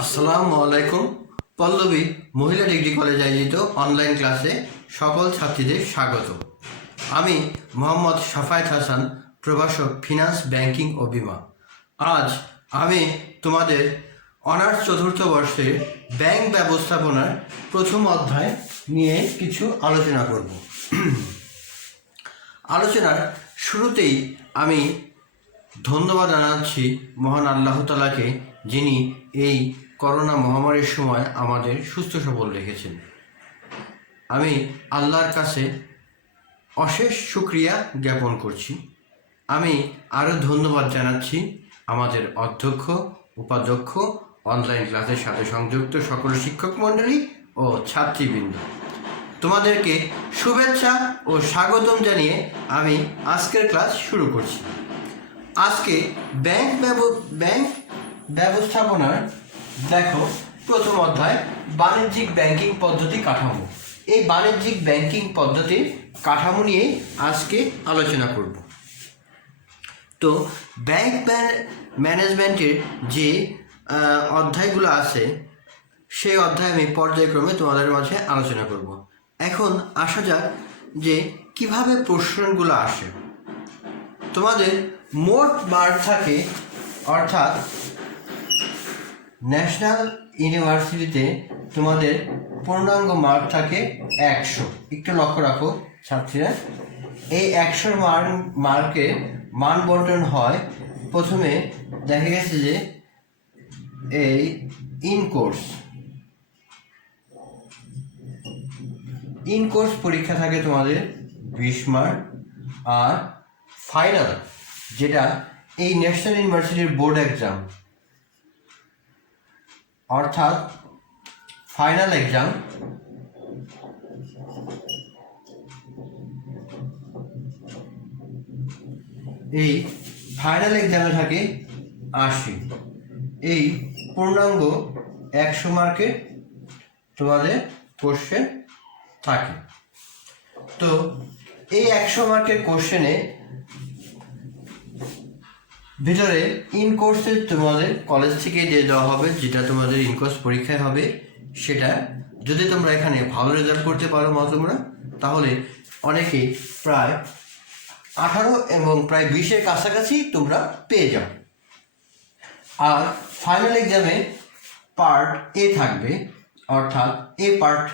আসসালামু আলাইকুম। পল্লবী মহিলা ডিগ্রি কলেজ আয়োজিত অনলাইন ক্লাসে সকল ছাত্রীদের স্বাগত। আমি মোহাম্মদ শাফায়েত হাসান, প্রভাষক, ফিনান্স, ব্যাংকিং ও বিমা। আজ আমি তোমাদের অনার্স চতুর্থ বর্ষের ব্যাংক ব্যবস্থাপনার প্রথম অধ্যায় নিয়ে কিছু আলোচনা করব। আলোচনার শুরুতেই আমি ধন্যবাদ জানাচ্ছি মহান আল্লাহ তাআলাকে, যিনি এই করোনা মহামারীর সময় আমাদের সুস্থ সবল রেখেছেন। আমি আল্লাহর কাছে অশেষ শুকরিয়া জ্ঞাপন করছি। আমি আরও ধন্যবাদ জানাচ্ছি আমাদের অধ্যক্ষ, উপাধ্যক্ষ, অনলাইন ক্লাসের সাথে সংযুক্ত সকল শিক্ষক মণ্ডলী ও ছাত্রীবৃন্দ। তোমাদেরকে শুভেচ্ছা ও স্বাগতম জানিয়ে আমি আজকের ক্লাস শুরু করছি। আজকে ব্যাংক ব্যবস্থাপনার দেখো প্রথম অধ্যায় বাণিজ্যিক ব্যাংকিং পদ্ধতি কাঠামো। এই বাণিজ্যিক ব্যাংকিং পদ্ধতির কাঠামো নিয়ে আজকে আলোচনা করব। তো ব্যাংক ম্যানেজমেন্টের যে অধ্যায়গুলো আছে সেই অধ্যায় আমি পর্যায়ক্রমে তোমাদের মাঝে আলোচনা করব। এখন আসা যাক যে কিভাবে প্রশ্নগুলো আসে। তোমাদের মোট মার্ক থাকে, অর্থাৎ ন্যাশনাল ইউনিভার্সিটিতে তোমাদের পূর্ণাঙ্গ মার্ক থাকে 100। একটু লক্ষ্য রাখো ছাত্রীরা, এই 100 মার্কের মান বন্টন হয়। প্রথমে দেখা গেছে যে এই ইন কোর্স পরীক্ষা থাকে তোমাদের 20 মার্ক, আর ফাইনাল যেটা এই ন্যাশনাল ইউনিভার্সিটির বোর্ড এক্সাম, অর্থাৎ ফাইনাল এক্সাম, এই ফাইনাল এক্সামে থাকে 80। এই পূর্ণাঙ্গ 100 মার্কের তোমাদের কোশ্চেন থাকে। তো এই 100 মার্কের কোশ্চেনে ভিতরে ইন কোর্সে তোমাদের কলেজ থেকে দিয়ে দেওয়া হবে, যেটা তোমাদের ইন কোর্স পরীক্ষায় হবে। সেটা যদি তোমরা এখানে ভালো রেজাল্ট করতে পারো তোমরা, তাহলে অনেকে প্রায় 18 এবং প্রায় 20-এর কাছাকাছি তোমরা পেয়ে যাও। আর ফাইনাল এক্সামে পার্ট এ থাকবে, অর্থাৎ এ পার্ট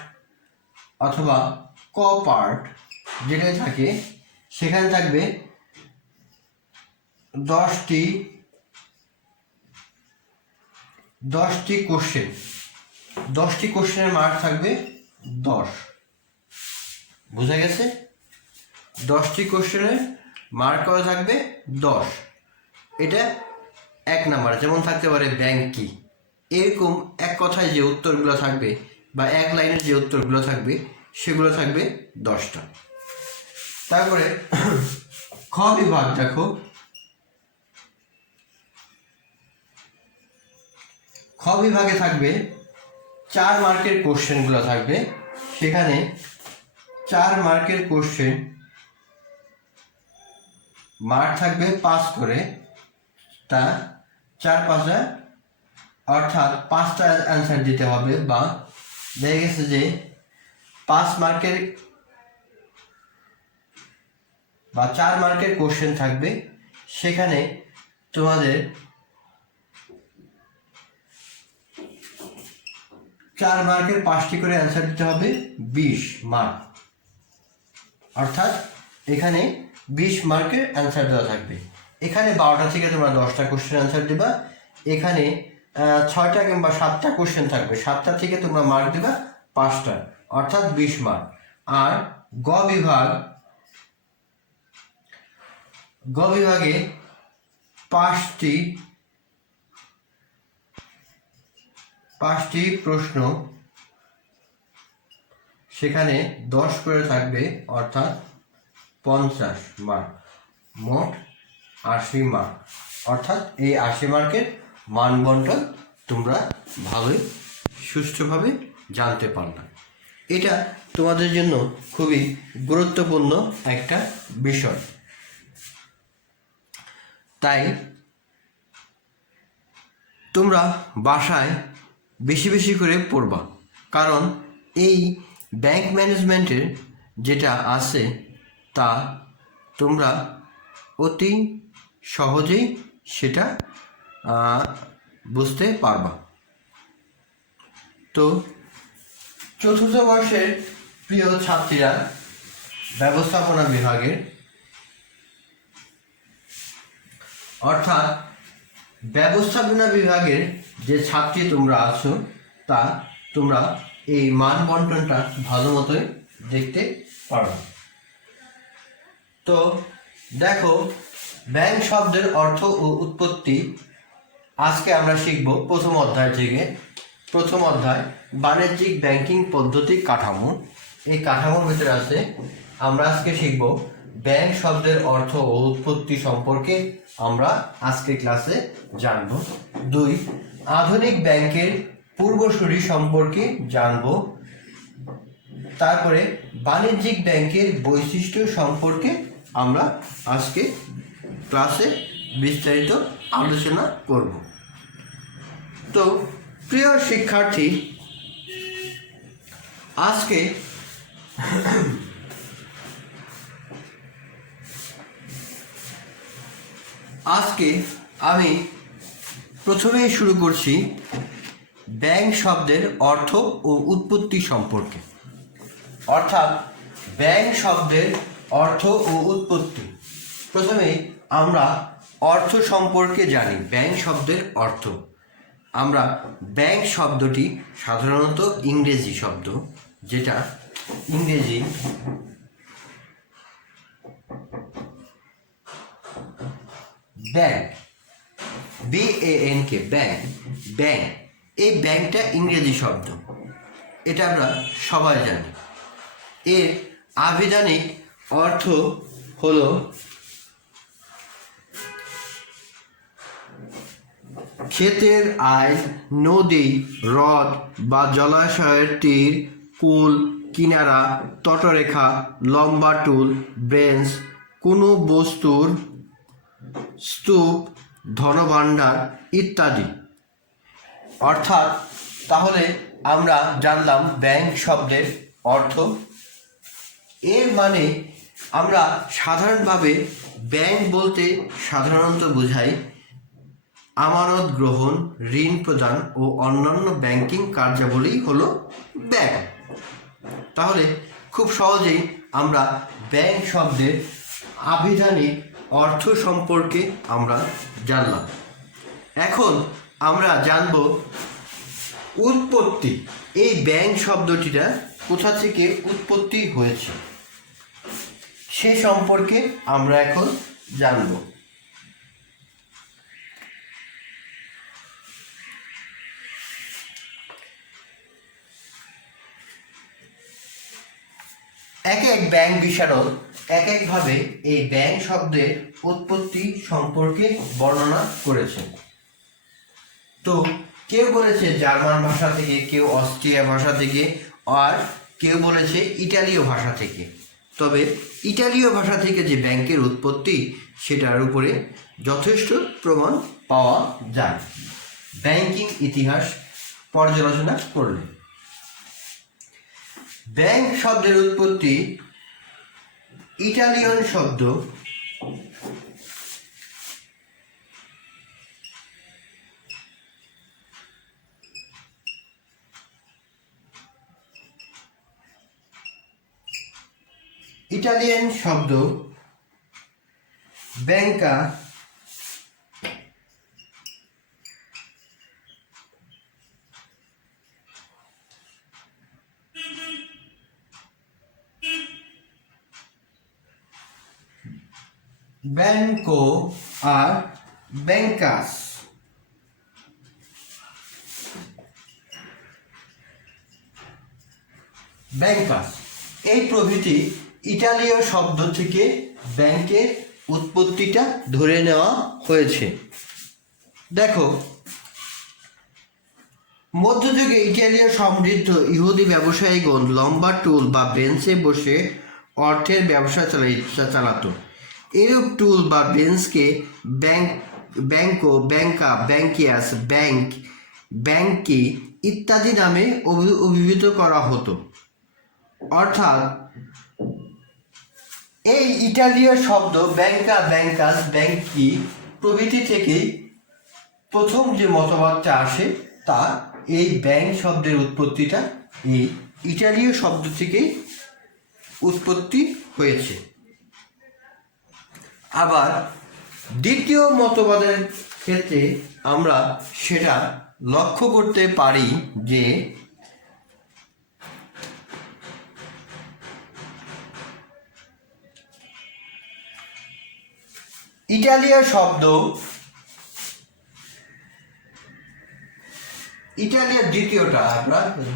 অথবা ক পার্ট যেটা থাকে, সেখানে থাকবে 10টি কোশ্চেন। 10টি কোশ্চেনের মার্ক থাকবে 10। বোঝা গেছে? 10টি কোশ্চেনের মার্ক করা থাকবে 10। এটা 1 নাম্বার। যেমন থাকতে পারে ব্যাংক কি, এরকম এক কথায় যে উত্তরগুলো থাকবে বা এক লাইনের যে উত্তরগুলো থাকবে সেগুলো থাকবে 10টা। তারপরে খ বিভাগ দেখো, খ বিভাগে থাকবে 4 মার্কের কোশ্চেনগুলো থাকবে। সেখানে 4 মার্কের কোশ্চেন মার্ক থাকবে 5 করে, তা 4-5, অর্থাৎ 5টা অ্যান্সার দিতে হবে। বা দেখা গেছে যে 5 মার্কের বা 4 মার্কের কোশ্চেন থাকবে, সেখানে তোমাদের 4 মার্কের 5টি করে অ্যান্সার দিতে হবে, 20 মার্ক। অর্থাৎ এখানে 20 মার্কের অ্যান্সার দেওয়া থাকবে। এখানে 12টা থেকে তোমরা 10টা কোশ্চেন অ্যান্সার দেবা। এখানে 6টা কিংবা 7টা কোশ্চেন থাকবে, 7টা থেকে তোমরা মার্ক দেবা 5টা, অর্থাৎ 20 মার্ক। আর গ বিভাগে 5টি প্রশ্ন, সেখানে 10 করে থাকবে, অর্থাৎ 50 মার্ক। মোট 80 মার্ক। অর্থাৎ এই 80 মার্কের মান বন্টন তোমরা ভালোই সুষ্ঠুভাবে জানতে পারলে। এটা তোমাদের জন্য খুবই গুরুত্বপূর্ণ একটা বিষয়। তাই তোমরা বাসায় বেশি বেশি করে পড়বা, কারণ এই ব্যাংক ম্যানেজমেন্টের যেটা আছে তা তোমরা অতি সহজেই সেটা বুঝতে পারবা। তো চতুর্থ বর্ষের প্রিয় ছাত্রীরা, ব্যবস্থাপনা বিভাগের অর্থাৎ ব্যবস্থাপনা বিভাগের যে ছাত্রী তোমরা আছো, তা তোমরা এই মান বন্টনটা ভালো মতোই দেখতে পারবে। তো দেখো, ব্যাংক শব্দের অর্থ ও উৎপত্তি আজকে আমরা শিখব প্রথম অধ্যায় থেকে। প্রথম অধ্যায় বাণিজ্যিক ব্যাংকিং পদ্ধতি কাঠামো। এই কাঠামোর ভিতরে আছে আমরা আজকে শিখব ব্যাংক শব্দের অর্থ ও উৎপত্তি সম্পর্কে আমরা আজকে ক্লাসে জানব। 2, আধুনিক ব্যাংকের পূর্বসূরি সম্পর্কে জানব। তারপরে বাণিজ্যিক ব্যাংকের বৈশিষ্ট্য সম্পর্কে আমরা আজকে ক্লাসে বিস্তারিত আলোচনা করব। তো প্রিয় শিক্ষার্থী, আজকে আমি প্রথমেই শুরু করছি ব্যাংক শব্দের অর্থ ও উৎপত্তি সম্পর্কে। অর্থাৎ ব্যাংক শব্দের অর্থ ও উৎপত্তি। প্রথমে আমরা অর্থ সম্পর্কে জানি। ব্যাংক শব্দের অর্থ, আমরা ব্যাংক শব্দটি সাধারণত ইংরেজি শব্দ, যেটা ইংরেজি ব্যাংক, BANK, ব্যাংক। ব্যাংক, এই ব্যাংকটা ইংরেজি শব্দ, এটা আমরা সবাই জানি। এর আবিধানিক অর্থ হলো ক্ষেতের আইল, নদী, হ্রদ বা জলাশয়ের তীর, পুল, কিনারা, তটরেখা, লম্বা টুল, বেঞ্চ, কোনো বস্তুর স্তূপ, ধনভাণ্ডার ইত্যাদি। অর্থাৎ তাহলে আমরা জানলাম ব্যাংক শব্দের অর্থ। এর মানে আমরা সাধারণভাবে ব্যাংক বলতে সাধারণত বোঝাই আমানত গ্রহণ, ঋণ প্রদান ও অন্যান্য ব্যাংকিং কার্যাবলী হলো ব্যাংক। তাহলে খুব সহজেই আমরা ব্যাংক শব্দের আবিধানিক অর্থ সম্পর্কে আমরা জানলাম। এখন আমরা জানব উৎপত্তি। এই ব্যাংক শব্দটিটা কোথা থেকে উৎপত্তি হয়েছে সে সম্পর্কে আমরা এখন জানব। এক এক ব্যাংক বিশারদ এক একভাবে এই ব্যাংক শব্দের উৎপত্তি সম্পর্কে বর্ণনা করেছেন। তো কেউ বলেছে জার্মান ভাষা থেকে, কেউ অস্ট্রিয়া ভাষা থেকে, আর কেউ বলেছে ইটালীয় ভাষা থেকে। তবে ইটালীয় ভাষা থেকে যে ব্যাংকের উৎপত্তি, সেটার উপরে যথেষ্ট প্রমাণ পাওয়া যায় ব্যাংকিং ইতিহাস পর্যালোচনা করলে। ব্যাংক শব্দের উৎপত্তি ইটালিয়ান শব্দ ব্যাংকা ব্যাংকো আর ব্যাংকাস। ব্যাংকাস এই প্রভৃতি ইটালীয় শব্দ থেকে ব্যাংকের উৎপত্তিটা ধরে নেওয়া হয়েছে। দেখো, মধ্যযুগে ইটালীয় সমৃদ্ধ ইহুদি ব্যবসায়ীগণ লম্বা টুল বা বেঞ্চে বসে অর্থের ব্যবসা চালাতো। এরূপ টুল বা বেঞ্চকে ব্যাংকো, ব্যাংকা, ব্যাংকিয়াস, ব্যাংক, ব্যাংকি ইত্যাদি নামে অভিহিত করা হতো। অর্থাৎ এই ইটালীয় শব্দ ব্যাংকা, ব্যাংকাস, ব্যাংকি প্রভৃতি থেকেই প্রথম যে মতবাদটা আসে তা এই ব্যাংক শব্দের উৎপত্তিটা এই ইটালীয় শব্দ থেকেই উৎপত্তি হয়েছে। আবার দ্বিতীয় মতবাদের ক্ষেত্রে আমরা সেটা লক্ষ্য করতে পারি যে ইটালীয়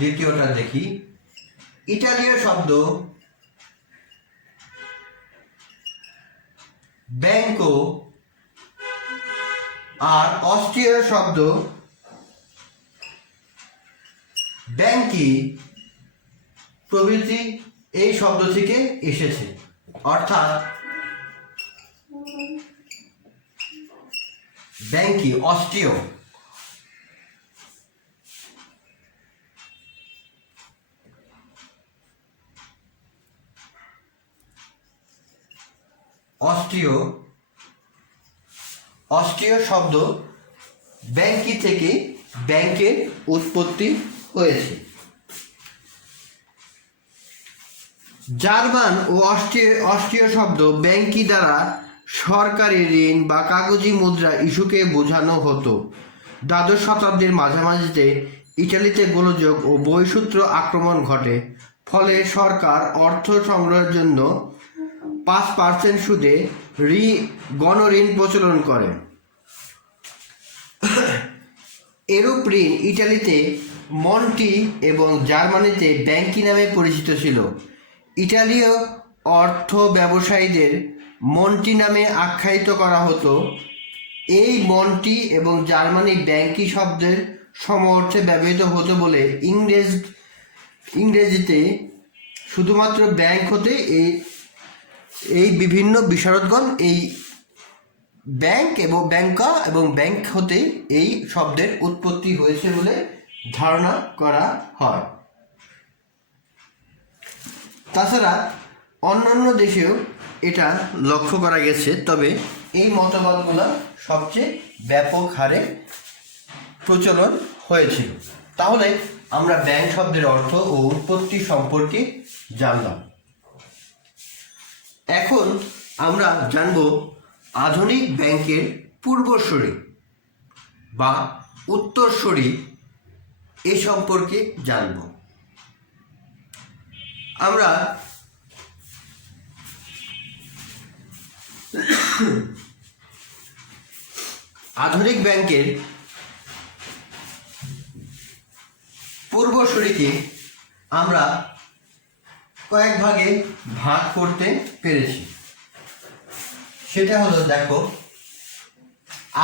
দ্বিতীয়টা দেখি। ইটালীয় শব্দ ব্যাংকো আর অস্ট্রীয় শব্দ ব্যাংকি প্রভৃতি এই শব্দ থেকে এসেছে। অর্থাৎ ব্যাংকি অস্ট্রীয়, অস্ট্রীয় শব্দ ব্যাংকি থেকে ব্যাংকের উৎপত্তি হয়েছে। জার্মান ও অস্ট্রীয় শব্দ ব্যাংকি দ্বারা সরকারি ঋণ বা কাগজি মুদ্রা ইস্যুকে বোঝানো হতো। দ্বাদশ শতাব্দীর মাঝামাঝিতে ইটালিতে গোলযোগ ও বহিঃশত্রু আক্রমণ ঘটে, ফলে সরকার অর্থ সংগ্রহের জন্য 5% সুদে গণঋণ প্রচলন করে। এরূপ ঋণ ইটালিতে মন্টি এবং জার্মানিতে ব্যাংকি নামে পরিচিত ছিল। ইটালীয় অর্থ ব্যবসায়ীদের মন্টি নামে আখ্যায়িত করা হতো। এই মন্টি এবং জার্মানি ব্যাংকি শব্দের সমঅর্থে ব্যবহৃত হতো বলে ইংরেজিতে শুধুমাত্র ব্যাংক হতে এই বিভিন্ন বিশারদগণ এই ব্যাংক এবং ব্যাংকা এবং ব্যাংক হতে এই শব্দের উৎপত্তি হয়েছে বলে ধারণা করা হয়। তাছাড়া অন্যান্য দেশেও এটা লক্ষ্য করা গেছে, তবে এই মতবাদগুলো সবচেয়ে ব্যাপক হারে প্রচলন হয়েছিল। তাহলে আমরা ব্যাংক শব্দের অর্থ ও উৎপত্তি সম্পর্কে জানলাম। এখন আমরা জানব আধুনিক ব্যাংকের পূর্বসূরি বা উত্তরসূরি এ সম্পর্কে জানব। আমরা আধুনিক ব্যাংকের পূর্বসূরিকে আমরা কয়েক ভাগে ভাগ করতে পেরেছি। সেটা হলো, দেখো,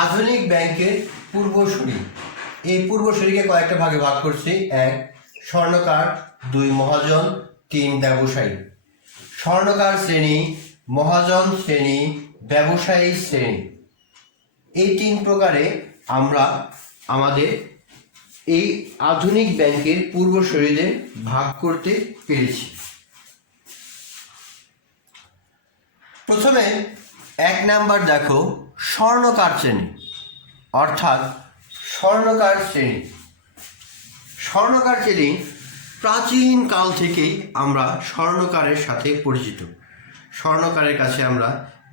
আধুনিক ব্যাংকের পূর্বসূরি। এই পূর্বসূরিকে কয়েকটা ভাগে ভাগ করছি। 1 স্বর্ণকার, 2 মহাজন, 3 ব্যবসায়ী। স্বর্ণকার শ্রেণী, মহাজন শ্রেণী, ব্যবসায়ী শ্রেণী, এই 3 প্রকারে আমরা আমাদের এই আধুনিক ব্যাংকের পূর্বসূরিদের ভাগ করতে পেরেছি। প্রথমে 1 নাম্বার দেখো, স্বর্ণকার শ্রেণী, অর্থাৎ স্বর্ণকার শ্রেণী। স্বর্ণকার শ্রেণী প্রাচীন কাল থেকেই আমরা স্বর্ণকারের সাথে পরিচিত। স্বর্ণকারের কাছে আমরা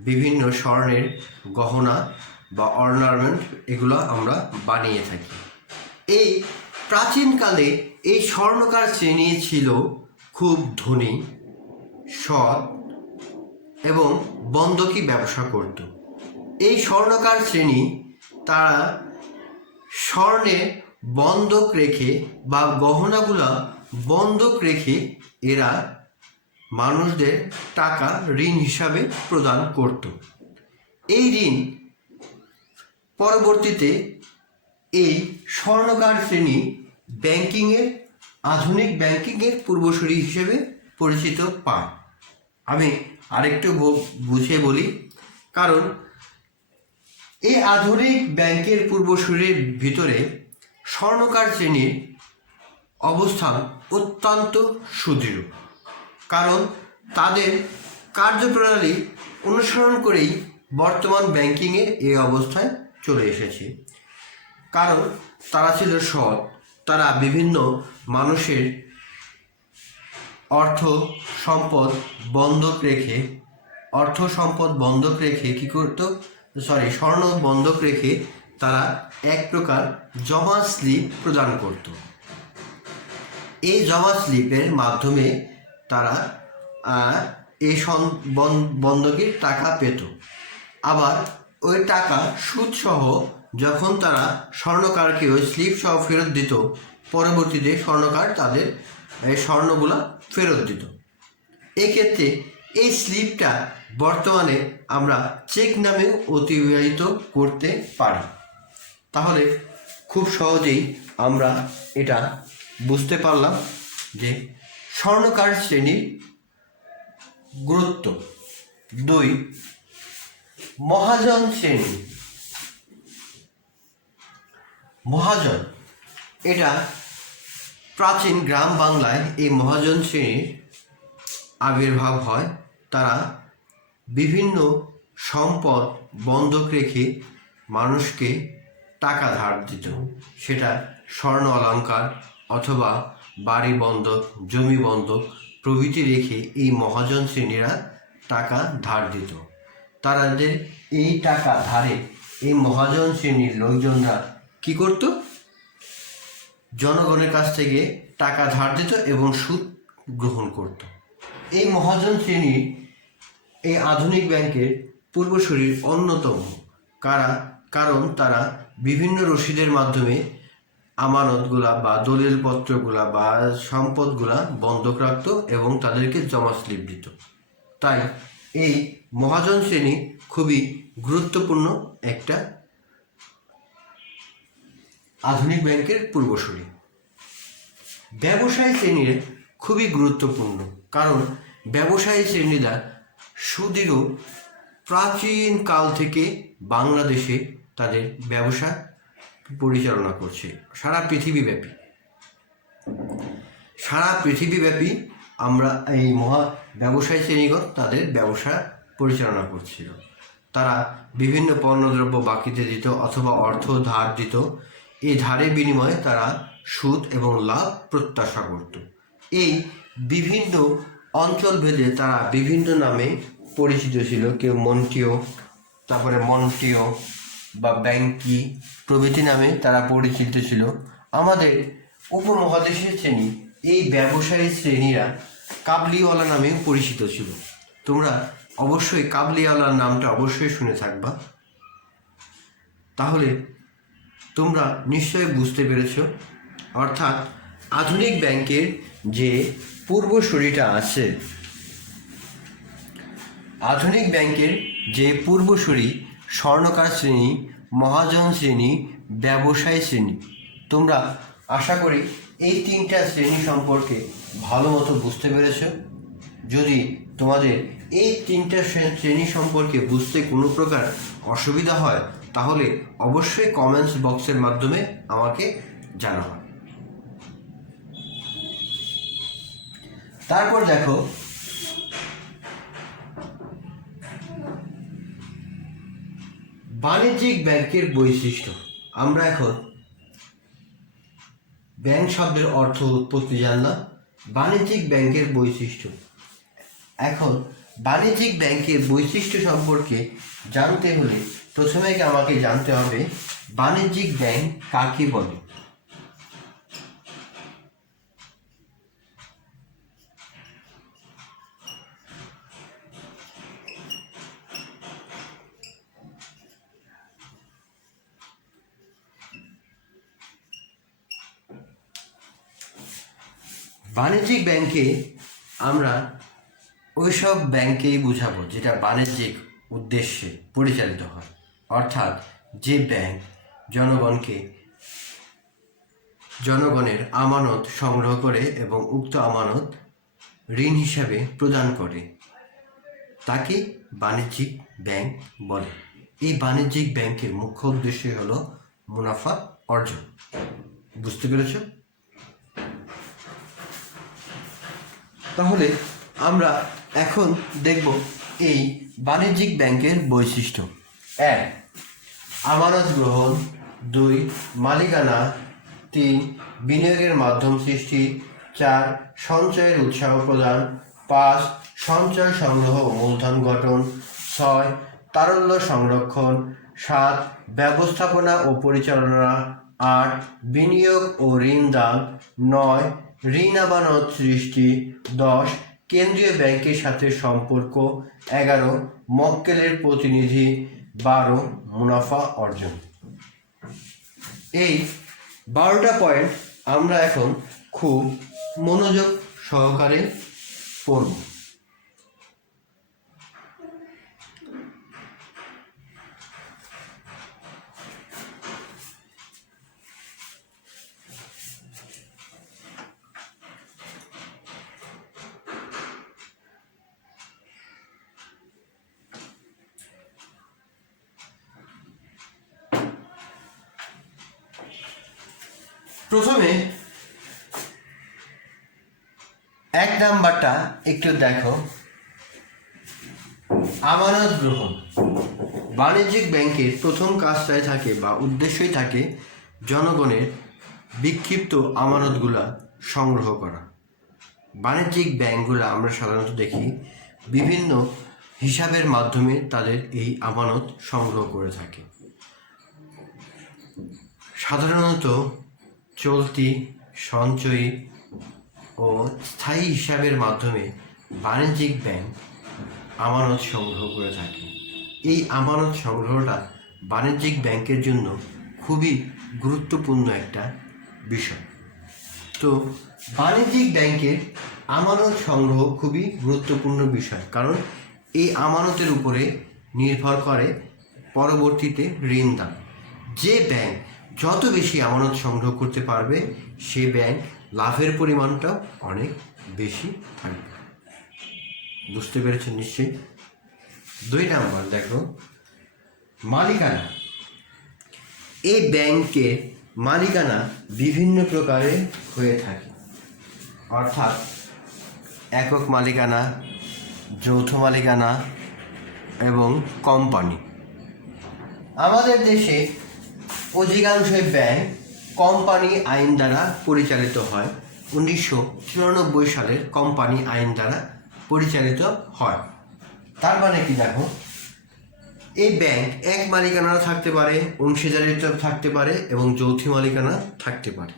বিভিন্ন স্বর্ণের গহনা বা অর্নামেন্ট এগুলো আমরা বানিয়ে থাকি। এই প্রাচীনকালে এই স্বর্ণকার শ্রেণী ছিল খুব ধনী, সৎ এবং বন্ধকি ব্যবসা করত। এই স্বর্ণকার শ্রেণী তারা স্বর্ণে বন্ধক রেখে বা গহনাগুলা বন্ধক রেখে এরা মানুষদের টাকা ঋণ হিসাবে প্রদান করত। এই ঋণ পরবর্তীতে এই স্বর্ণকার শ্রেণী আধুনিক ব্যাংকিংয়ের পূর্বসূরি হিসেবে পরিচিত পায়। আমি আরেকটু বুঝিয়ে বলি, কারণ এই আধুনিক ব্যাংকের পূর্বসূরির ভিতরে স্বর্ণকার শ্রেণীর অবস্থান অত্যন্ত সুদৃঢ়, কারণ তাদের কার্যপ্রণালী অনুসরণ করেই বর্তমান ব্যাংকিংয়ের এই অবস্থায় চলে এসেছে। কারণ তারা ছিল সৎ, তারা বিভিন্ন মানুষের অর্থ সম্পদ বন্ধক রেখে কী করতো, স্বর্ণ বন্ধক রেখে তারা এক প্রকার জমা স্লিপ প্রদান করত। এই জমা স্লিপের মাধ্যমে তারা এই বন্ধকের টাকা পেত। আবার ওই টাকা সুদসহ যখন তারা স্বর্ণকারকে ওই স্লিপ সহ ফেরত দিত, পরবর্তীতে স্বর্ণকার তাদের এই স্বর্ণগুলা ফেরত দিত। এক্ষেত্রে এই স্লিপটা বর্তমানে আমরা চেক নামেও অতিবাহিত করতে পারি। তাহলে খুব সহজেই আমরা এটা বুঝতে পারলাম যে স্বর্ণকার শ্রেণীর গুরুত্ব। 2, মহাজন শ্রেণী। মহাজন, এটা প্রাচীন গ্রাম বাংলায় এই মহাজন শ্রেণীর আবির্ভাব হয়। তারা বিভিন্ন সম্পদ বন্ধক রেখে মানুষকে টাকা ধার দিত, সেটা স্বর্ণ অলংকার অথবা বাড়ি বন্ধক, জমি বন্ধক প্রভৃতি রেখে এই মহাজন শ্রেণীরা টাকা ধার দিত। তাদের এই টাকা ধারে এই মহাজন শ্রেণীর লোকজনরা কী করত, জনগণের কাছ থেকে টাকা ধার দিত এবং সুদ গ্রহণ করত। এই মহাজন শ্রেণী এই আধুনিক ব্যাংকের পূর্বসূরির অন্যতম। কারণ তারা বিভিন্ন রসিদের মাধ্যমে আমানতগুলা বা দলিলপত্রগুলা বা সম্পদগুলা বন্ধক রাখত এবং তাদেরকে জমা স্লিপ দিত। তাই এই মহাজন শ্রেণী খুবই গুরুত্বপূর্ণ একটা আধুনিক ব্যাংকের পূর্বসূরি। ব্যবসায়ী শ্রেণীর খুবই গুরুত্বপূর্ণ, কারণ ব্যবসায়ী শ্রেণীরা সুদৃঢ় প্রাচীন কাল থেকে বাংলাদেশে তাদের ব্যবসা পরিচালনা করছে। সারা পৃথিবীব্যাপী আমরা এই ব্যবসায়ী শ্রেণীগণ তাদের ব্যবসা পরিচালনা করছিল। তারা বিভিন্ন পণ্যদ্রব্য বাকিতে দিত অথবা অর্থ ধার দিত। এই ধারের বিনিময়ে তারা সুদ এবং লাভ প্রত্যাশা করত। এই বিভিন্ন অঞ্চল ভেদে তারা বিভিন্ন নামে পরিচিত ছিল। কেউ মন্টিও বা ব্যাংকি প্রভৃতি নামে তারা পরিচিত ছিল। আমাদের উপমহাদেশের শ্রেণী এই ব্যবসায়ী শ্রেণীরা কাবলিওয়ালা নামেও পরিচিত ছিল। তোমরা অবশ্যই কাবলিওয়ালার নামটা অবশ্যই শুনে থাকবা। তাহলে তোমরা নিশ্চয়ই বুঝতে পেরেছ, অর্থাৎ আধুনিক ব্যাংকের যে পূর্বসূরিটা আছে, আধুনিক ব্যাংকের যে পূর্বসূরি স্বর্ণকার শ্রেণী, মহাজন শ্রেণী, ব্যবসায়ী শ্রেণী, তোমরা আশা করি এই 3টা শ্রেণী সম্পর্কে ভালো মতো বুঝতে পেরেছ। যদি তোমাদের এই 3টা শ্রেণী সম্পর্কে বুঝতে কোনো প্রকার অসুবিধা হয় তাহলে অবশ্যই কমেন্টস বক্সের মাধ্যমে আমাকে জানাও। তারপর দেখো বাণিজ্যিক ব্যাংকের বৈশিষ্ট্য। আমরা এখন ব্যাংক শব্দের অর্থ উৎপত্তি জানলাম, বাণিজ্যিক ব্যাংকের বৈশিষ্ট্য। এখন বাণিজ্যিক ব্যাংকের বৈশিষ্ট্য সম্পর্কে জানতে হলে প্রথমে আমাকে জানতে হবে বাণিজ্যিক ব্যাংক কাকে বলে। বাণিজ্যিক ব্যাংকে আমরা ওইসব ব্যাংকেই বুঝাবো যেটা বাণিজ্যিক উদ্দেশ্যে পরিচালিত হয়, অর্থাৎ যে ব্যাংক জনগণের আমানত সংগ্রহ করে এবং উক্ত আমানত ঋণ হিসাবে প্রদান করে, তাকে বাণিজ্যিক ব্যাংক বলে। এই বাণিজ্যিক ব্যাংকের মুখ্য উদ্দেশ্য হলো মুনাফা অর্জন। বুঝতে পেরেছ? তাহলে আমরা এখন দেখব এই বাণিজ্যিক ব্যাংকের বৈশিষ্ট্য। 1. আমানত গ্রহণ। 2. মালিকানা। 3. বিনিয়োগের মাধ্যম সৃষ্টি। 4. সঞ্চয়ের উৎসাহ প্রদান। 5. সঞ্চয় সংগ্রহ ও মূলধন গঠন। 6. তারল্য সংরক্ষণ। 7. ব্যবস্থাপনা ও পরিচালনা। 8. বিনিয়োগ ও ঋণ দান। 9. ঋণ আমানত সৃষ্টি। 10. কেন্দ্রীয় ব্যাংকের সাথে সম্পর্ক। 11. মক্কেলের প্রতিনিধি। 12. মুনাফা অর্জন। এই 12টা পয়েন্ট আমরা এখন খুব মনোযোগ সহকারে পড়ব। প্রথমে 1 নাম্বারটা একটু দেখো। আমানত গ্রহণ। বাণিজ্যিক ব্যাংকের প্রথম কাজটাই থাকে বা উদ্দেশ্যই থাকে জনগণের বিক্ষিপ্ত আমানতগুলা সংগ্রহ করা। বাণিজ্যিক ব্যাংকগুলো আমরা সাধারণত দেখি বিভিন্ন হিসাবের মাধ্যমে তাদের এই আমানত সংগ্রহ করে থাকে। সাধারণত চলতি, সঞ্চয়ী ও স্থায়ী হিসাবের মাধ্যমে বাণিজ্যিক ব্যাংক আমানত সংগ্রহ করে থাকে। এই আমানত সংগ্রহটা বাণিজ্যিক ব্যাংকের জন্য খুবই গুরুত্বপূর্ণ একটা বিষয়। তো বাণিজ্যিক ব্যাংকের আমানত সংগ্রহ খুবই গুরুত্বপূর্ণ বিষয়, কারণ এই আমানতের উপরে নির্ভর করে পরবর্তীতে ঋণ দান। যে ব্যাংক যত বেশি আমানত সংগ্রহ করতে পারবে সে ব্যাংক লাভের পরিমাণটাও অনেক বেশি থাকবে। বুঝতে পেরেছেন নিশ্চয়ই। 2 নাম্বার দেখো, মালিকানা। এই ব্যাংকের মালিকানা বিভিন্ন প্রকারে হয়ে থাকে, অর্থাৎ একক মালিকানা, যৌথ মালিকানা এবং কোম্পানি। আমাদের দেশে অধিকাংশই ব্যাংক কোম্পানি আইন দ্বারা পরিচালিত হয়। 1994 সালের কোম্পানি আইন দ্বারা পরিচালিত হয়। তার মানে কি দেখো, এই ব্যাংক এক মালিকানা থাকতে পারে, অংশীদারিত্ব থাকতে পারে এবং যৌথ মালিকানা থাকতে পারে।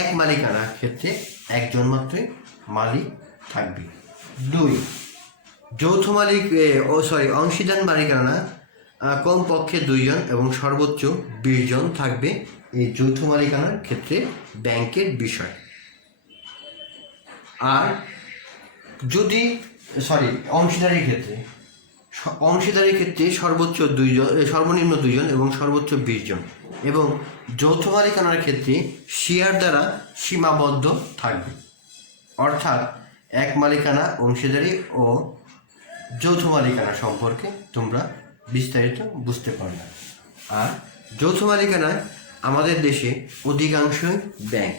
এক মালিকানার ক্ষেত্রে একজন মাত্রই মালিক থাকবে। 2. যৌথ মালিক অংশীদার মালিকানা কমপক্ষে 2 জন এবং সর্বোচ্চ 20 জন থাকবে এই যৌথ মালিকানার ক্ষেত্রে ব্যাংকের বিষয়। আর যদি অংশীদারির ক্ষেত্রে সর্বোচ্চ 2 জন, সর্বনিম্ন 2 জন এবং সর্বোচ্চ 20 জন, এবং যৌথ মালিকানার ক্ষেত্রে শেয়ার দ্বারা সীমাবদ্ধ থাকবে। অর্থাৎ এক মালিকানা, অংশীদারি ও যৌথ মালিকানা সম্পর্কে তোমরা বিস্তারিত বুঝতে পারবে। আর যৌথ মালিকানায় আমাদের দেশে অধিকাংশ ব্যাংক,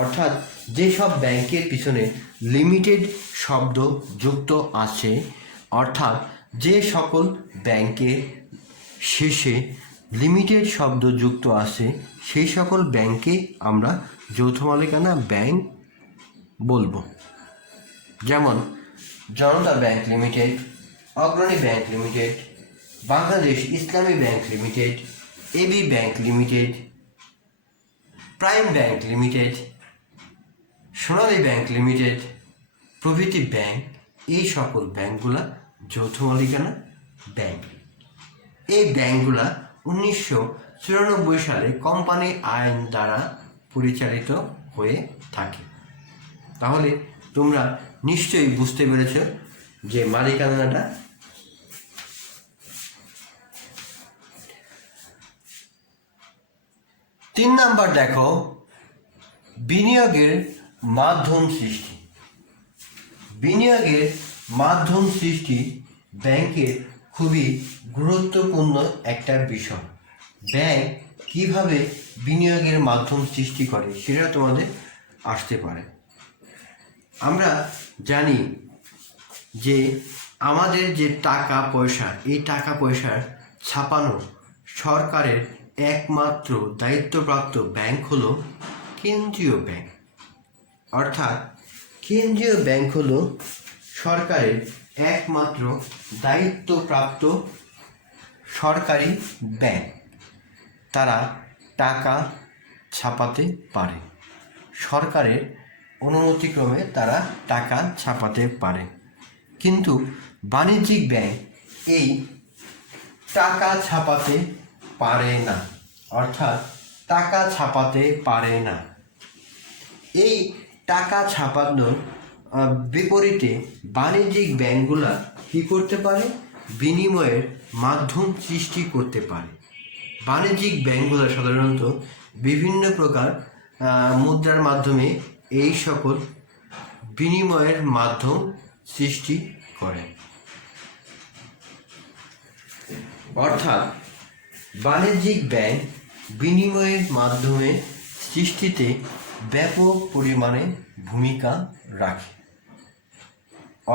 অর্থাৎ যেসব ব্যাংকের পিছনে লিমিটেড শব্দ যুক্ত আছে, অর্থাৎ যে সকল ব্যাংকের শেষে লিমিটেড শব্দ যুক্ত আছে সেই সকল ব্যাংকে আমরা যৌথ মালিকানা ব্যাংক বলবো। যেমন Janata bank limited, Agrani bank limited, Bangladesh Islami bank limited, AB bank limited, prime bank limited, Sonali bank limited প্রভৃতি ব্যাংক। এই সকল ব্যাংকগুলা যৌথ মালিকানা ব্যাংক। এই ব্যাংকগুলা 1994 সালে কোম্পানি আইন দ্বারা পরিচালিত হয়ে থাকে। তাহলে তোমরা নিশ্চয়ই বুঝতে পেরেছ যে মালিকানাটা। 3 নাম্বার দেখো, বিনিয়োগের মাধ্যম সৃষ্টি। বিনিয়োগের মাধ্যম সৃষ্টি ব্যাংকের খুবই গুরুত্বপূর্ণ একটা বিষয়। ব্যাংক কিভাবে বিনিয়োগের মাধ্যম সৃষ্টি করে সেটা তোমাদের আসতে পারে। আমরা জানি যে আমাদের যে টাকা পয়সা, এই টাকা পয়সার ছাপানো সরকারের একমাত্র দায়িত্বপ্রাপ্ত ব্যাংক হলো কেন্দ্রীয় ব্যাংক। অর্থাৎ কেন্দ্রীয় ব্যাংক হলো সরকারের একমাত্র দায়িত্বপ্রাপ্ত সরকারি ব্যাংক। তারা টাকা ছাপাতে পারে, সরকারের অনুমতিক্রমে তারা টাকা ছাপাতে পারে। কিন্তু বাণিজ্যিক ব্যাংক এই টাকা ছাপাতে পারে না, অর্থাৎ টাকা ছাপাতে পারে না। এই টাকা ছাপানোর বিপরীতে বাণিজ্যিক ব্যাংকগুলা কী করতে পারে? বিনিময়ের মাধ্যম সৃষ্টি করতে পারে। বাণিজ্যিক ব্যাংকগুলো সাধারণত বিভিন্ন প্রকার মুদ্রার মাধ্যমে এই সকল বিনিময়ের মাধ্যম সৃষ্টি করে। অর্থাৎ বাণিজ্যিক ব্যাংক বিনিময়ের মাধ্যমে সৃষ্টিতে ব্যাপক পরিমাণে ভূমিকা রাখে।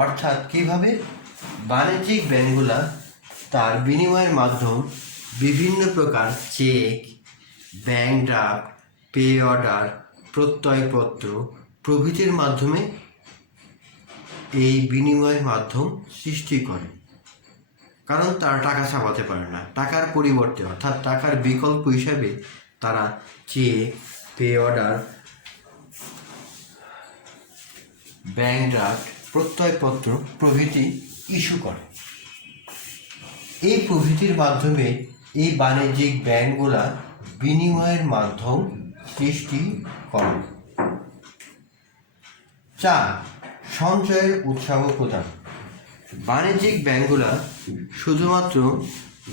অর্থাৎ কিভাবে? বাণিজ্যিক ব্যাংকগুলা তার বিনিময়ের মাধ্যম বিভিন্ন প্রকার cheque, bank draft, pay order, প্রত্যয়পত্র প্রভৃতির মাধ্যমে এই বিনিময়ের মাধ্যম সৃষ্টি করে। কারণ তারা টাকা ছাপাতে পারে না, টাকার পরিবর্তে অর্থাৎ টাকার বিকল্প হিসাবে তারা cheque, pay order, bank draft, প্রত্যয়পত্র প্রভৃতি ইস্যু করে। এই প্রভৃতির মাধ্যমে এই বাণিজ্যিক ব্যাংকগুলা বিনিময়ের মাধ্যম সৃষ্টি করে। 4. সঞ্চয়ের উৎসাহ প্রদান। বাণিজ্যিক ব্যাংকগুলা শুধুমাত্র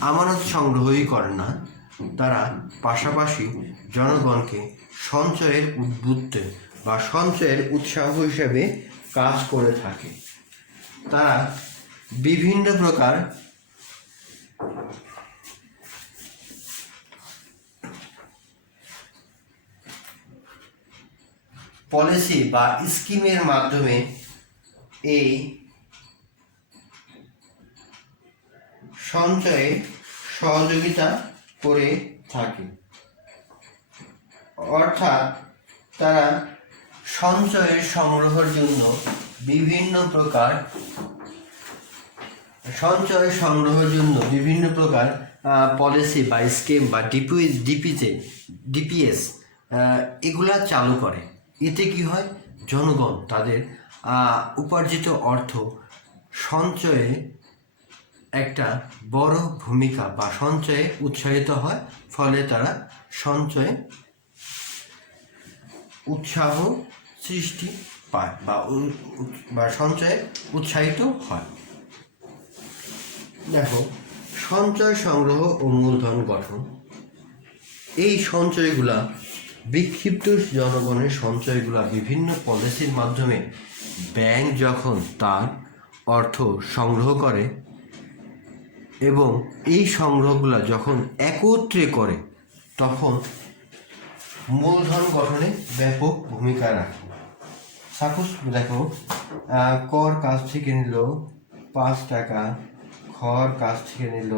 আমানত সংগ্রহই করে না, তারা পাশাপাশি জনগণকে সঞ্চয়ের উদ্বুদ্ধে বা সঞ্চয়ের উৎসাহ হিসেবে কাজ করে থাকে। তারা বিভিন্ন প্রকার পলিসি বা স্কিমের মাধ্যমে এই সঞ্চয়ে সহযোগিতা করে থাকে। অর্থাৎ তারা সঞ্চয়ের সংগ্রহের জন্য বিভিন্ন প্রকার পলিসি বা স্কিম বা ডিপিএস এগুলা চালু করে। এতে কি হয়? জনগণ তাদের উপার্জিত অর্থ সঞ্চয়ে একটা বড় ভূমিকা বা সঞ্চয়ে উৎসাহিত হয়, ফলে তারা সঞ্চয়ে উৎসাহ সৃষ্টি পায় বা সঞ্চয়ে উৎসাহিত হয়। দেখো, সঞ্চয় সংগ্রহ ও মূলধন গঠন। এই সঞ্চয়গুলা বিক্ষিপ্ত জনগণের সঞ্চয়গুলা বিভিন্ন পলিসির মাধ্যমে ব্যাংক যখন তার অর্থ সংগ্রহ করে এবং এই সংগ্রহগুলা যখন একত্রে করে তখন মূলধন গঠনে ব্যাপক ভূমিকা রাখে। সাপোজ দেখো, কর কাছ থেকে নিল 5 টাকা, খর কাছ থেকে নিল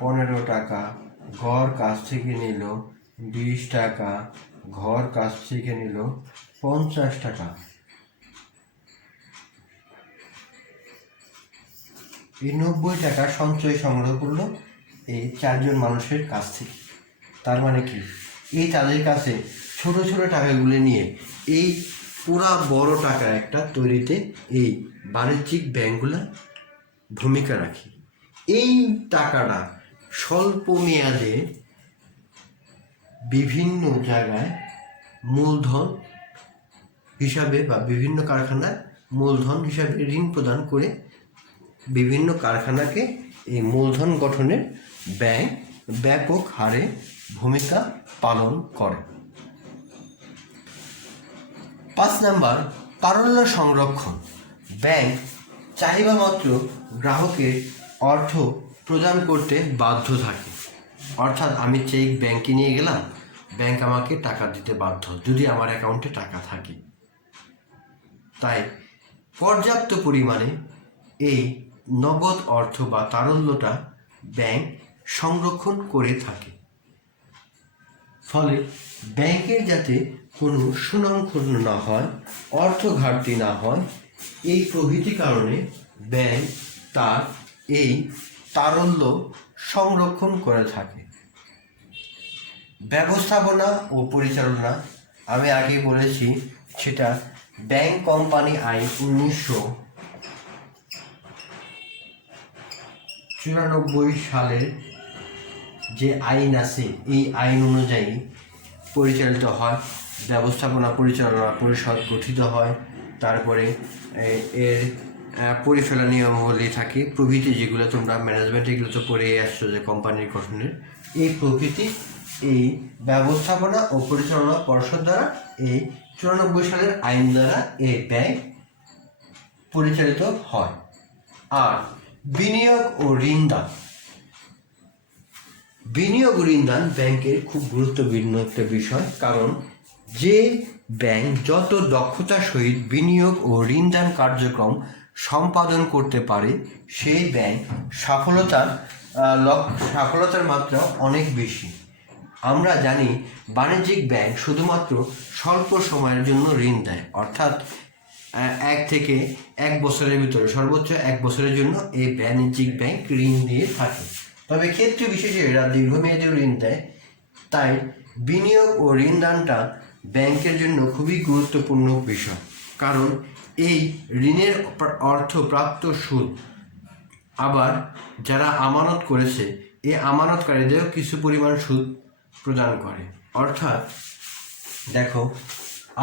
15 টাকা, ঘর কাছ থেকে নিল 20 টাকা, ঘর কাছ থেকে নিল 50 টাকা। এই 90 টাকা সঞ্চয় সংগ্রহ করলো এই 4 জন মানুষের কাছ থেকে। তার মানে কি? এই তাদের কাছে ছোট ছোট টাকাগুলো নিয়ে এই পুরা বড় টাকা একটা তৈরিতে এই বাণিজ্যিক ব্যাংকগুলা ভূমিকা রাখে। এই টাকাটা স্বল্প মেয়াদে বিভিন্ন জায়গায় মূলধন হিসাবে বা বিভিন্ন কারখানায় মূলধন হিসাবে ঋণ প্রদান করে বিভিন্ন কারখানাকে এই মূলধন গঠনের ব্যাংক ব্যাপক হারে ভূমিকা পালন করে। 5 নাম্বার, তারল্য সংরক্ষণ। ব্যাংক চাহিদা মাত্র গ্রাহকের অর্থ প্রদান করতে বাধ্য থাকে। অর্থাৎ আমি চেক ব্যাংকে নিয়ে গেলাম, ব্যাংক আমাকে টাকা দিতে বাধ্য যদি আমার অ্যাকাউন্টে টাকা থাকে। তাই পর্যাপ্ত পরিমাণে এই নগদ অর্থ বা তারল্যটা ব্যাংক সংরক্ষণ করে থাকে। ফলে ব্যাংকের যাতে কোনো সুনামক্ষুণ্ণ না হয়, অর্থ ঘাটতি না হয়, এই প্রভৃতি কারণে ব্যাংক তার এই তারল্য সংরক্ষণ করে থাকে। ব্যবস্থাপনা ও পরিচালনা আমি আগে বলেছি, সেটা ব্যাংক কোম্পানি আইন 1994 সালের যে আইন আছে, এই আইন অনুযায়ী পরিচালিত হয়। ব্যবস্থাপনা পরিচালনা পরিষদ গঠিত হয়, তারপরে এর পরিচালনা নিয়মাবলী থাকে প্রভৃতি, যেগুলো তোমরা ম্যানেজমেন্ট এগুলো তো পড়ে আসছো যে কোম্পানির গঠনের এই প্রভৃতি এই ব্যবস্থাপনা ও পরিচালনা পর্ষদ দ্বারা এই 94 সালের আইন দ্বারা এই ব্যাংক পরিচালিত হয়। আর বিনিয়োগ ও ঋণদান, বিনিয়োগ ও ঋণদান ব্যাংকের খুব গুরুত্বপূর্ণ একটা বিষয়। কারণ যে ব্যাংক যত দক্ষতার সহিত বিনিয়োগ ও ঋণদান কার্যক্রম সম্পাদন করতে পারে, সেই ব্যাংক সফলতার মাত্রা অনেক বেশি। আমরা জানি বাণিজ্যিক ব্যাংক শুধুমাত্র স্বল্প সময়ের জন্য ঋণ দেয়, অর্থাৎ 1 থেকে 1 বছরের ভিতরে, সর্বোচ্চ 1 বছরের জন্য এই বাণিজ্যিক ব্যাংক ঋণ দিয়ে থাকে। তবে ক্ষেত্রে বিশেষে এরা দীর্ঘমেয়াদী ঋণ দেয়। তাই বিনিয়োগ ও ঋণদানটা ব্যাংকের জন্য খুবই গুরুত্বপূর্ণ বিষয়। কারণ এই ঋণের অর্থ প্রাপ্ত সুদ আবার যারা আমানত করেছে, এই আমানতকারীদেরও কিছু পরিমাণ সুদ প্রদান করে। অর্থাৎ দেখো,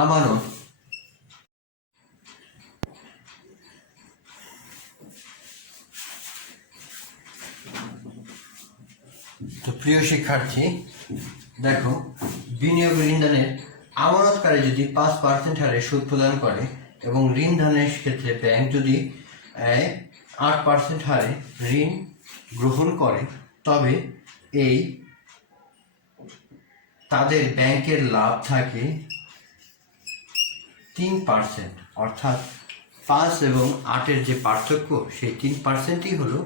আমানত তো প্রিয় শিক্ষার্থী, দেখো, বিনিয়োগ ঋণদানের আমানতকারী যদি 5% হারে সুদ প্রদান করে এবং ঋণদানের ক্ষেত্রে ব্যাংক যদি 8% হারে ঋণ গ্রহণ করে, তবে এই তাদের ব্যাংকের লাভ থাকে 3%। অর্থাৎ 5 এবং 8-এর যে পার্থক্য, সেই 3%ই হলো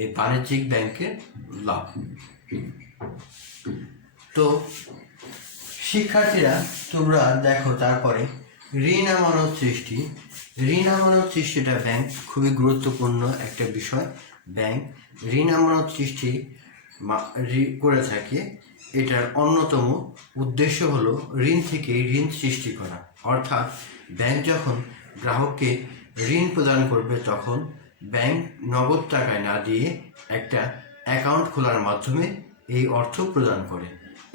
এই বাণিজ্যিক ব্যাংকের লাভ। তো শিক্ষার্থীরা, তোমরা দেখো, তারপরে ঋণ আমানত সৃষ্টিটা ব্যাংক খুবই গুরুত্বপূর্ণ একটা বিষয়। ব্যাংক ঋণ আমানত সৃষ্টি করে থাকে। এটার অন্যতম উদ্দেশ্য হলো ঋণ থেকে ঋণ সৃষ্টি করা। অর্থাৎ ব্যাংক যখন গ্রাহককে ঋণ প্রদান করবে, তখন ব্যাংক নগদ টাকায় না দিয়ে একটা অ্যাকাউন্ট খোলার মাধ্যমে এই অর্থ প্রদান করে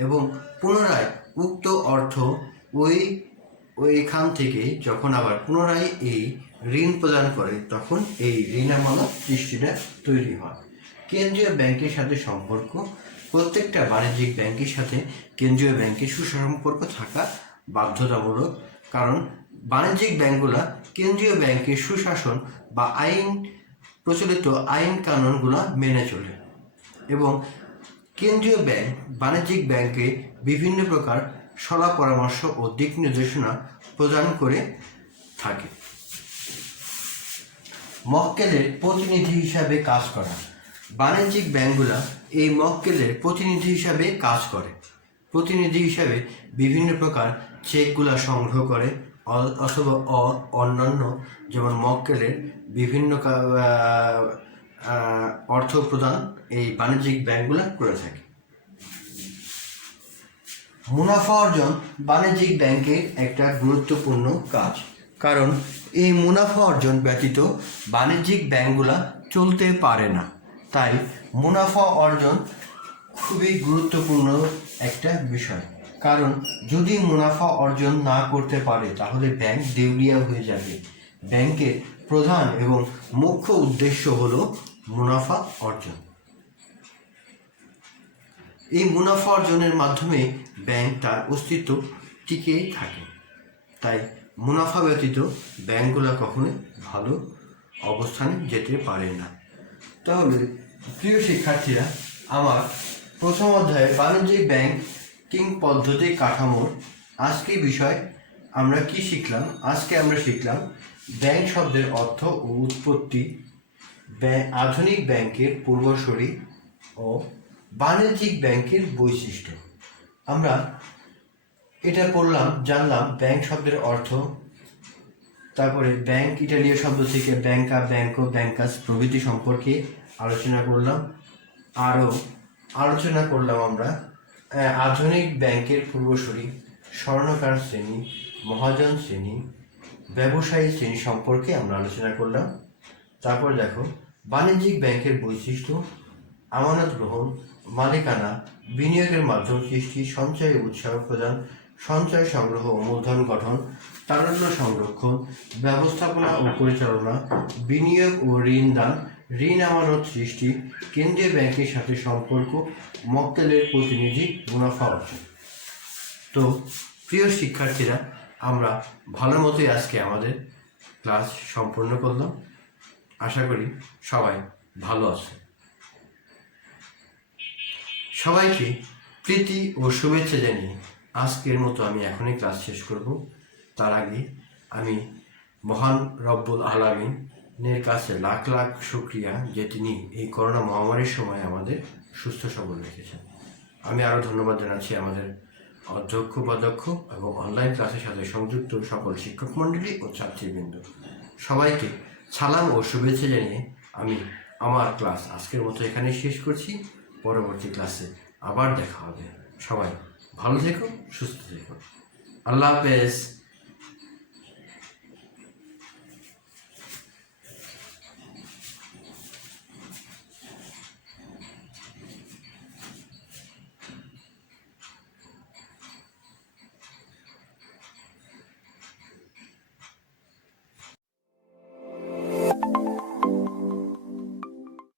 এবং পুনরায় উক্ত অর্থ ওইখান থেকে যখন আবার পুনরায় এই ঋণ প্রদান করে, তখন এই ঋণ আমানত সৃষ্টিটা তৈরি হয়। কেন্দ্রীয় ব্যাংকের সাথে সম্পর্ক, প্রত্যেকটা বাণিজ্যিক ব্যাংকের সাথে কেন্দ্রীয় ব্যাংকের সুসম্পর্ক থাকা বাধ্যতামূলক। কারণ বাণিজ্যিক ব্যাংকগুলা কেন্দ্রীয় ব্যাংকের সুশাসন বা প্রচলিত আইন কানুনগুলো মেনে চলে এবং কেন্দ্রীয় ব্যাংক বাণিজ্যিক ব্যাংকে বিভিন্ন প্রকার সলা পরামর্শ ও দিক নির্দেশনা প্রদান করে থাকে। মক্কেলের প্রতিনিধি হিসাবে কাজ করা, বাণিজ্যিক ব্যাংকগুলা এই মক্কেলের প্রতিনিধি হিসাবে কাজ করে। প্রতিনিধি হিসাবে বিভিন্ন প্রকার চেকগুলা সংগ্রহ করে অথবা অন্যান্য, যেমন মক্কেলের বিভিন্ন অর্থ প্রদান এই বাণিজ্যিক ব্যাংকগুলা করে থাকে। মুনাফা অর্জন বাণিজ্যিক ব্যাংকের একটা গুরুত্বপূর্ণ কাজ। কারণ এই মুনাফা অর্জন ব্যতীত বাণিজ্যিক ব্যাংকগুলা চলতে পারে না। তাই মুনাফা অর্জন খুবই গুরুত্বপূর্ণ একটা বিষয়। কারণ যদি মুনাফা অর্জন না করতে পারে, তাহলে ব্যাংক দেউলিয়া হয়ে যাবে। ব্যাংকের প্রধান এবং মুখ্য উদ্দেশ্য হলো মুনাফা অর্জন। এই মুনাফা অর্জনের মাধ্যমে ব্যাংক তার অস্তিত্ব টিকে থাকে। তাই মুনাফা ব্যতীত ব্যাংকগুলো কখনোই ভালো অবস্থানে যেতে পারে না। তাহলে প্রিয় শিক্ষার্থীরা, আমার প্রথম অধ্যায়ে বাণিজ্যিক ব্যাংকিং পদ্ধতি কাঠামোর আজকের বিষয় আমরা কি শিখলাম? আজকে আমরা শিখলাম ব্যাংক শব্দের অর্থ ও উৎপত্তি, আধুনিক ব্যাংকের পূর্বসূরি ও বাণিজ্যিক ব্যাংকের বৈশিষ্ট্য। আমরা এটা পড়লাম, জানলাম ব্যাংক শব্দের অর্থ, তারপরে ব্যাংক ইটালীয় শব্দ থেকে ব্যাংকা, ব্যাংকো, ব্যাংকাস প্রভৃতি সম্পর্কে আলোচনা করলাম। আরও আলোচনা করলাম আমরা আধুনিক ব্যাংকের পূর্বসূরি, স্বর্ণকার শ্রেণী, মহাজন শ্রেণী, ব্যবসায়ী শ্রেণী সম্পর্কে আমরা আলোচনা করলাম। তারপর দেখো বাণিজ্যিক ব্যাংকের বৈশিষ্ট্য, আমানত গ্রহণ, মালিকানা, বিনিয়োগের মাধ্যম সৃষ্টি, সঞ্চয় উৎসাহ প্রদান, সঞ্চয় সংগ্রহ ও মূলধন গঠন, তারল্য সংরক্ষণ, ব্যবস্থাপনা ও পরিচালনা, বিনিয়োগ ও ঋণ দান, ঋণ আমানত সৃষ্টি, কেন্দ্রীয় ব্যাংকের সাথে সম্পর্ক, মক্কেলের প্রতিনিধি, মুনাফা অর্জন। তো প্রিয় শিক্ষার্থীরা, আমরা ভালো মতোই আজকে আমাদের ক্লাস সম্পূর্ণ করলাম। আশা করি সবাই ভালো আছে। সবাইকে প্রীতি ও শুভেচ্ছা জানিয়ে আজকের মতো আমি এখনই ক্লাস শেষ করব। তার আগে আমি মহান রব্বুল আলামিনের কাছে লাখ লাখ শুকরিয়া যে তিনি এই করোনা মহামারীর সময় আমাদের সুস্থ সবল রেখেছেন। আমি আরও ধন্যবাদ জানাচ্ছি আমাদের অধ্যক্ষ, উপাধ্যক্ষ এবং অনলাইন ক্লাসের সাথে সংযুক্ত সকল শিক্ষক মণ্ডলী ও ছাত্রীবৃন্দ। সবাইকে সালাম ও শুভেচ্ছা জানিয়ে আমি আমার ক্লাস আজকের মতো এখানে শেষ করছি। পরবর্তী ক্লাসে আবার দেখা হবে। সবাই ভালো থেকো, সুস্থ থেকো। আল্লাহ হাফেজ।